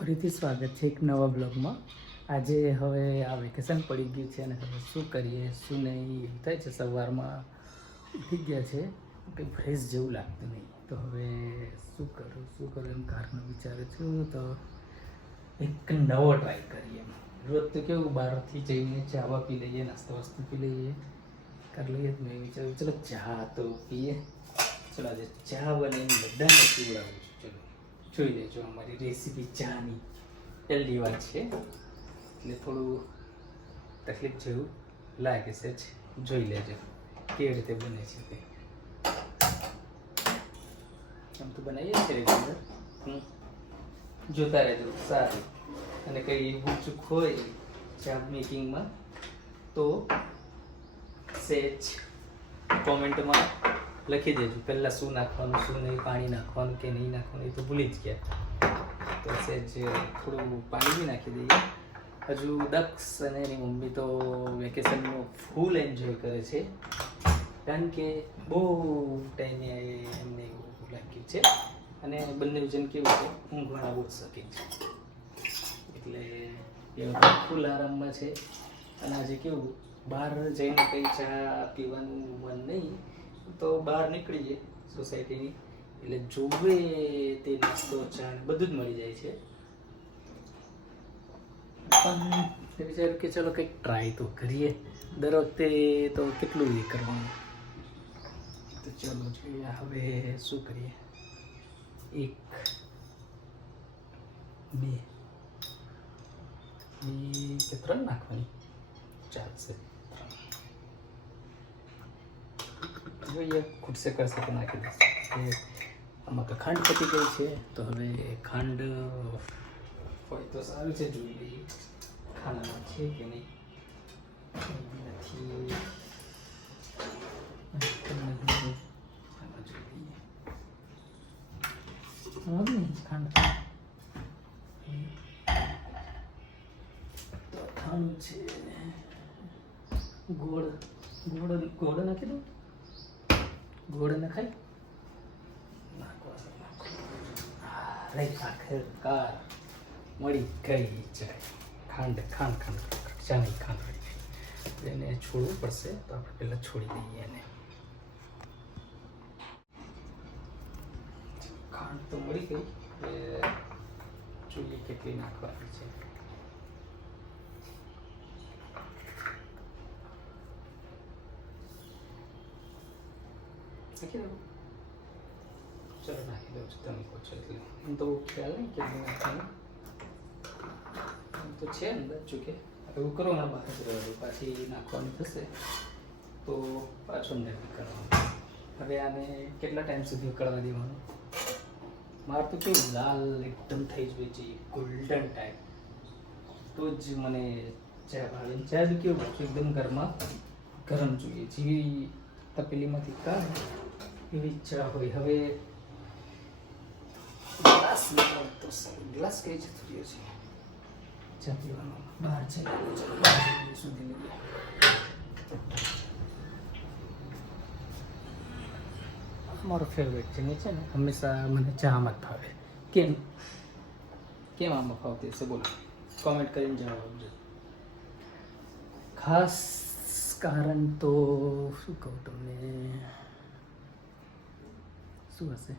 ફરીથી સ્વાગત છે એક નવા બ્લોગમાં. આજે હવે આ વેકેશન પડી ગયું છે અને હવે શું કરીએ શું નહીં એવું થાય છે. સવારમાં ઉઠી ગયા છે, કંઈ ફ્રેશ જેવું લાગતું નહીં. તો હવે શું કરું એમ કારનું વિચારું છું. તો એક નવો ટ્રાય કરીએ. રોજ તો કેવું બહારથી જઈને ચાવા પી લઈએ, નાસ્તો વસ્તુ પી લઈએ, કરી લઈએ. મેં વિચાર્યું ચલો ચા તો પીએ. ચલો આજે ચા બનાવીને બધાને પીવડાવું છું. ચલો જોઈ લેજો અમારી રેસીપી ચાની. હેલ્ધી વાત છે એટલે થોડું તકલીફ જેવું લાગે છે જ. જોઈ લેજો કેવી રીતે બને છે તે. આમ તો બનાવીએ છીએ રેગ્યુલર, જોતા રહેજો સારું. અને કંઈ ભૂલચૂક હોય ચા મેકિંગમાં તો સેજ કોમેન્ટમાં લખી દેજો. પહેલાં શું નાખવાનું, શું નહીં, પાણી નાખવાનું કે નહીં નાખવાનું એ તો ભૂલી જ ગયા. તો સેજ થોડું પાણી બી નાખી દઈએ. હજુ દક્ષ અને એની મમ્મી તો વેકેશનનો ફૂલ એન્જોય કરે છે, કારણ કે બહુ ટાઈમે એમને એવું લાગ્યું છે. અને બંને જણ કેવું છે, ઊંઘવાના બહુ જ શોખીન છે, એટલે એ ફૂલ આરામમાં છે. અને આજે કેવું બહાર જઈને કંઈ ચા પીવાનું મન નહીં તો બહાર નીકળીએ સોસાયટીની, એટલે જોવે તે નાસ્તો ચા બધું જ મળી જાય છે. પણ વિચાર્યું કે ચલો કંઈક ટ્રાય તો કરીએ. દર વખતે તો કેટલું એ કરવાનું. તો ચલો જોઈએ હવે શું કરીએ. 1 2 કે 3 નાખવાની ચાલશે. જોઈએ ખૂટશે કરશે તો નાખી દઈશું. આમાં તો ખાંડ પતી ગઈ છે, તો હવે ખાંડ હોય તો સારું છે. જોઈ લઈએ ખાનામાં છે કે નહીં. નથી ખાંડ તો ખાંડ છે. ગોળ નાખી દઉં. ગોળ નખાય આખરકાર મળી ગઈ ચાય. ખાંડ ચાની ખાંડ મળી ગઈ. એને છોડવું પડશે, તો આપણે પહેલાં છોડી દઈએ એને. ખાંડ તો મળી ગઈ, જોઈએ કેટલી નાખવાની છે. નાખી દઉં. ચલો નાખી દઉં છું, તમે કહો છો એટલે. એમ તો ખ્યાલ નહીં કેટલું નાખવાનું, એમ તો છે અંદર ચૂકે. એવું કરો ના બહાર જ રહેવું, પાછી નાખવાનું થશે તો પાછું અંદર કરવાનું. હવે આને કેટલા ટાઈમ સુધી ઉકળવા દેવાનું. મારે તો કેવું લાલ એકદમ થઈ જ જોઈએ, ગોલ્ડન ટાઈપ, તો જ મને ચા ભાવે. ચા બી કેવું એકદમ ગરમ જોઈએ, જેવી તપેલીમાંથી કાઢે એવી ચા હોય. હવે ગ્લાસ કઈ જતો રહ્યો છે ચા પીવાનો. બહાર છે સુધી લઈએ. મારો ફેવરેટ છે ને હંમેશા મને ચામાં જ ભાવે. કેમ આમાં ફાવતી હશે બોલો, કોમેન્ટ કરીને જવાબ આપજો. ખાસ કારણ તો શું કહું તમને, શું હશે,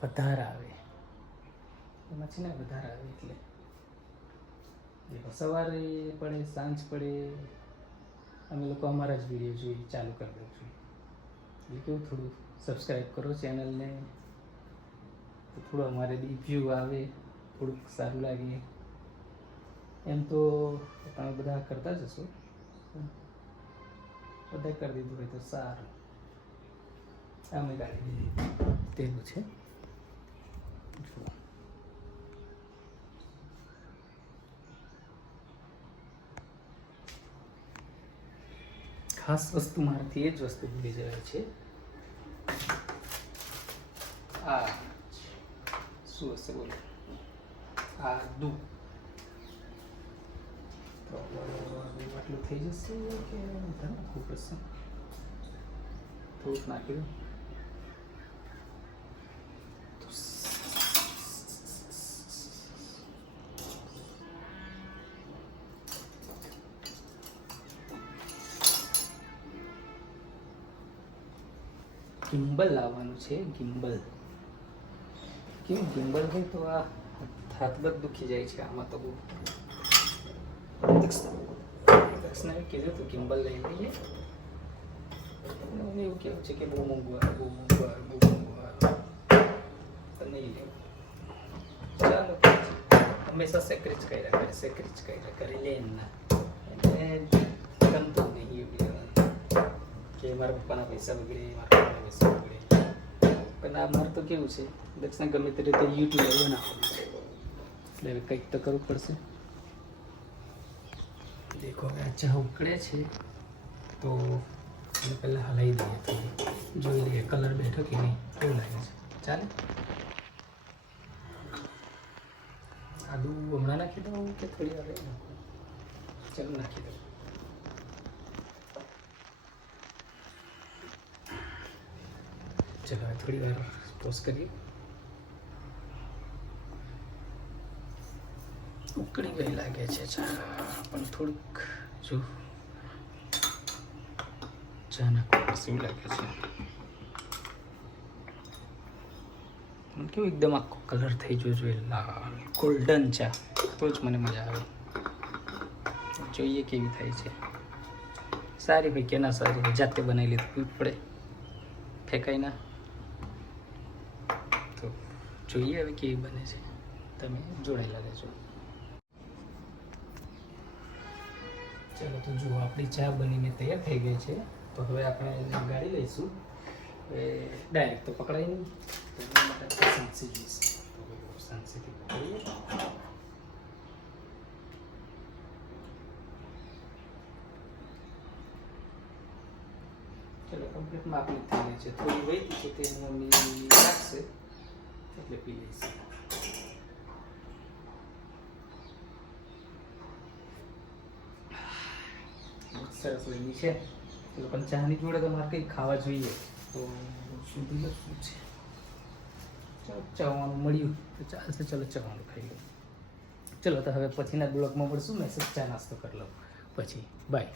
વધારે આવે એમાં છે ને, વધારે આવે એટલે દેખો સવારે પડે સાંજ પડે અમે લોકો અમારા જ વિડીયો જોઈ ચાલુ કરી દઉં છું. એટલે કેવું થોડું સબસ્ક્રાઈબ કરો ચેનલને, તો થોડું અમારે બી વ્યૂ આવે, થોડુંક સારું લાગે. એમ તો તમે બધા કરતા જ હશો, બધા કરી દીધું હોય તો સારું. અમે કાઢી દીધી તેનું છે. ખાસ વસ્તુ મારાથી એ જ વસ્તુ ભૂલી જવાય છે. આ શું હશે બોલો, આદુ. તો આટલું થઈ જશે કે વધારે નાખવું પડશે? થોડુંક નાખી દઉં તો ગિમ્બલ લાવવાનું છે. ગિમ્બલ કેમ ગિમ્બલ હોય તો આ હાથ બધ દુખી જાય છે આમાં તો બહુ. દક્ષને કીધું તો ગિમ્બલ લઈ લઈએ. મને એવું કેવું છે કે બહુ મોંઘું આવે, બહુ મોંઘું આવે, બહુ મોંઘું આવે, તો નહીં લેવું. ચાલો હંમેશા સેક્રેચ કર્યા કરી લે એમના એટલે ગમતું નહીં એવું કે મારા પપ્પાના પૈસા બગડે, મારા પપ્પાના પૈસા બગડે. પણ આ મારે તો કેવું છે, દક્ષને ગમે તે રીતે યુટ્યુબ બનાવવાનું છે એટલે હવે કંઈક તો કરવું પડશે. દેખો હવે આ ચા ઉકળે છે તો એને પહેલાં હલાવી દઈએ, થોડી જોઈ લઈએ કલર બેઠો કે નહીં, કેવું લાગે છે. ચાલે આદુ હમણાં નાખી દઉં કે થોડી વાર નાખું? ચાલો નાખી દઉં. ચલો હવે થોડી વાર પોઝ કરીએ. ઉકળી ગઈ લાગે છે ચા, પણ થોડુંક જો ચા નાખવા એવું લાગે છે. કેવું એકદમ આખો કલર થઈ ગયો જોઈએ, લાલ ગોલ્ડન ચા, તો જ મને મજા આવે. જોઈએ કેવી થાય છે, સારી હોય કે ના સારી હોય, જાતે બનાવી લીધું પીવું પડે, ફેંકાય ના. તો જોઈએ હવે કેવી બને છે, તમે જોડાયેલા રહેજો. ચાલો તો જુઓ આપણી ચા બનીને તૈયાર થઈ ગઈ છે. તો હવે આપણે એને ગાળી લઈશું. હવે ડાયરેક્ટ તો પકડાય નહીં, તો એના માટે સાંસી જોઈશે. તો સાંસીથી પકડીએ. ચલો કમ્પ્લીટ માપની થઈ ગઈ છે. થોડી વહી છે તે મમ્મી રાખશે એટલે પી લઈશું. સરસ બની છે. ચલો પણ ચાની જોડે તો મારે કંઈક ખાવા જોઈએ, તો સુધી લો શું છે. ચાલો ચવાનું મળ્યું તો ચાલશે. ચલો ચવાનું ખાઈ લઉં. ચલો તો હવે પછીના બ્લોગમાં મળશું. મેસેજ ચા નાસ્તો કરી લઉં પછી. બાય.